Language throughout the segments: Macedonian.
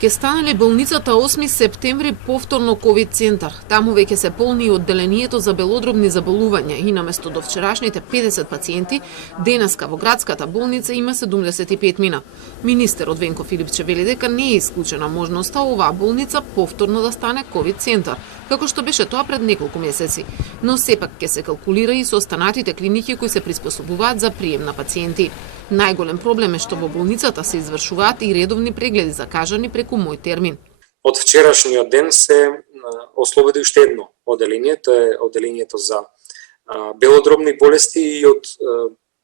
Ке станеле болницата 8 септември повторно ковид центар. Таму веќе се полни одделението за белодробни заболувања и наместо до вчерашните 50 пациенти, денеска во градската болница има 75 мина. Министерот Венко Филипче вели дека не е исклучена можноста оваа болница повторно да стане ковид центар, како што беше тоа пред неколку месеци. Но сепак ќе се калкулира и со останатите клиники кои се приспособуваат за прием на пациенти. Најголем проблем е што во болницата се извршуваат и редовни прегледи закажани преку мој термин. Од вчерашниот ден се ослободи уште едно одделение, тоа е одделението за белодробни болести и од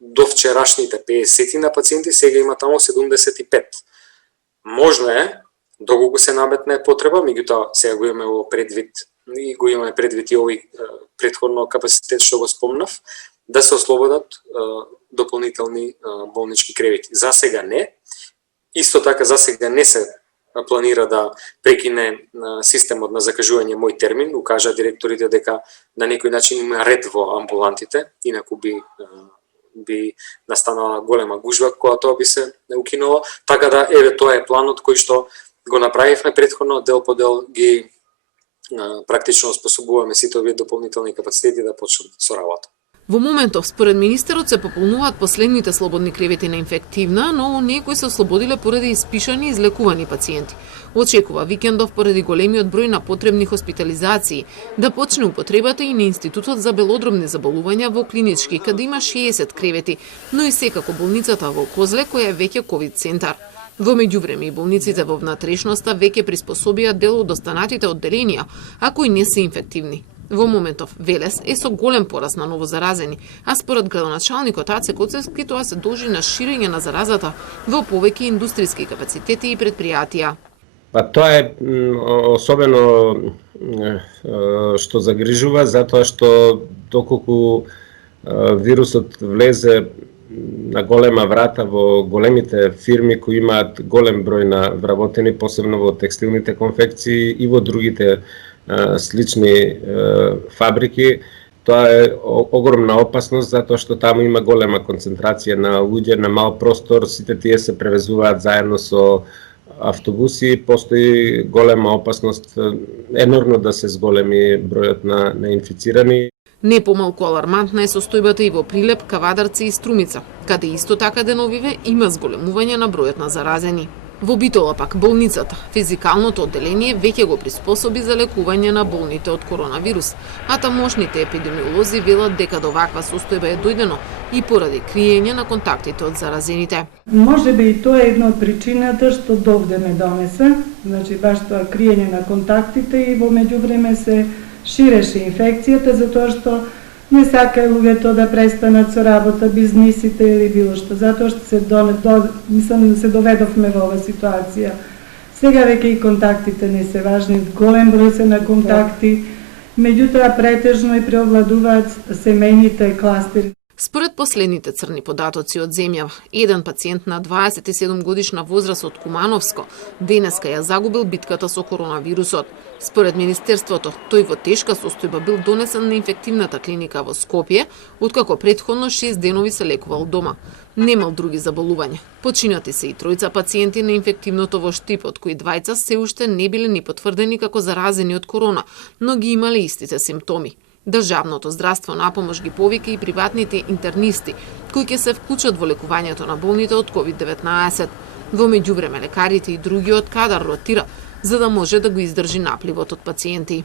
до вчерашните 50 на пациенти сега има таму 75. Можно е, доколку се наметне потреба, меѓутоа сега го имаме во предвид и го имаме предвид и овој претходно капацитет што го спомнав, да се ослободат дополнителни болнички кревети. За сега не. Исто така за сега не се планира да прекине системот на закажување мој термин. Укажа директорите дека на некој начин има ред во амбулантите, инаку би настанала голема гужва кога тоа би се укинуло. Така да еве тоа е планот кој што го направивме претходно, дел по дел ги практично способуваме сите овие дополнителни капацитети да почнат со работа. Во моментов, според министерот, се пополнуваат последните слободни кревети на инфективна, но оние кои се ослободиле поради испишани и излекувани пациенти. Очекува викендов поради големиот број на потребни хоспитализации да почне употребата и на Институтот за белодробни заболувања во клинички, каде има 60 кревети, но и секако болницата во Козле, која е веќе ковид центар. Во меѓувреме и болниците во внатрешноста веќе приспособија дел од останатите одделенија, а кои не се инфективни. Во моментов Велес е со голем пораз на новозаразени, а според градоначалникот Аце Коцевски тоа се должи на ширење на заразата во повеќе индустријски капацитети и предпријатија. Тоа е особено што загрижува, затоа што доколку вирусот влезе на голема врата во големите фирми кои имаат голем број на вработени, посебно во текстилните конфекции и во другите слични фабрики, тоа е огромна опасност затоа што таму има голема концентрација на луѓе на мал простор, сите тие се превезуваат заедно со автобуси, постои голема опасност енормно да се зголеми бројот на инфицирани. Не помалку алармантна е состојбата и во Прилеп, Кавадарци и Струмица, каде исто така деновиве има зголемување на бројот на заразени. Во Битола пак болницата, физикалното одделение веќе го приспособи за лекување на болните од коронавирус, а тамошните епидемиолози велат дека до ваква состојба е дојдено и поради криење на контактите од заразените. Може би и тоа е една од причината што довде ме донесе, значи баш тоа криење на контактите и во меѓувреме се ширеше инфекцијата затоа што не сакаја луѓето да престанат со работа, бизнисите или било што, затоа што се доведовме во оваа ситуација. Сега веќе и контактите не се важни, голем број се на контакти, меѓутоа претежно и преовладуваат семејните кластери. Според последните црни податоци од земјава, еден пациент на 27 годишна возраст од Кумановско денеска ја загубил битката со коронавирусот. Според Министерството, тој во тешка состојба бил донесен на инфективната клиника во Скопје, откако претходно 6 денови се лекувал дома. Немал други заболувања. Починати се и тројца пациенти на инфективното во Штип, од кои двајца се уште не биле ни потврдени како заразени од корона, но ги имале истите симптоми. Државното здравство напомош ги повика и приватните интернисти, кои ќе се вклучат во лекувањето на болните од COVID-19. Во меѓувреме лекарите и другиот кадар ротира, за да може да го издржи напливот од пациенти.